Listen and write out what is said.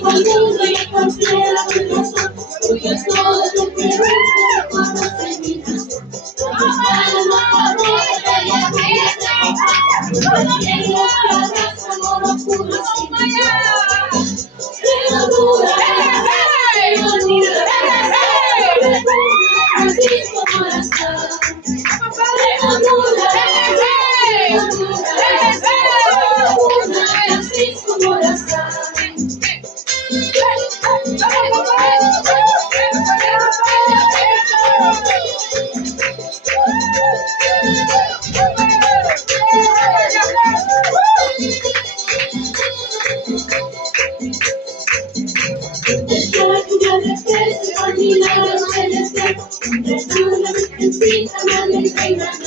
Cuando me considera mi razón, porque todo lo que veo conoce mi razón. Para no favor de la vida de papá, tengo que arrastrar como locura sin mi pero dura, pero dura, así como la sal. Pero dura, pero dura, así como la sal. La lluvia de peces, camina a los celestiales, entre nubes, encima, madre y reina.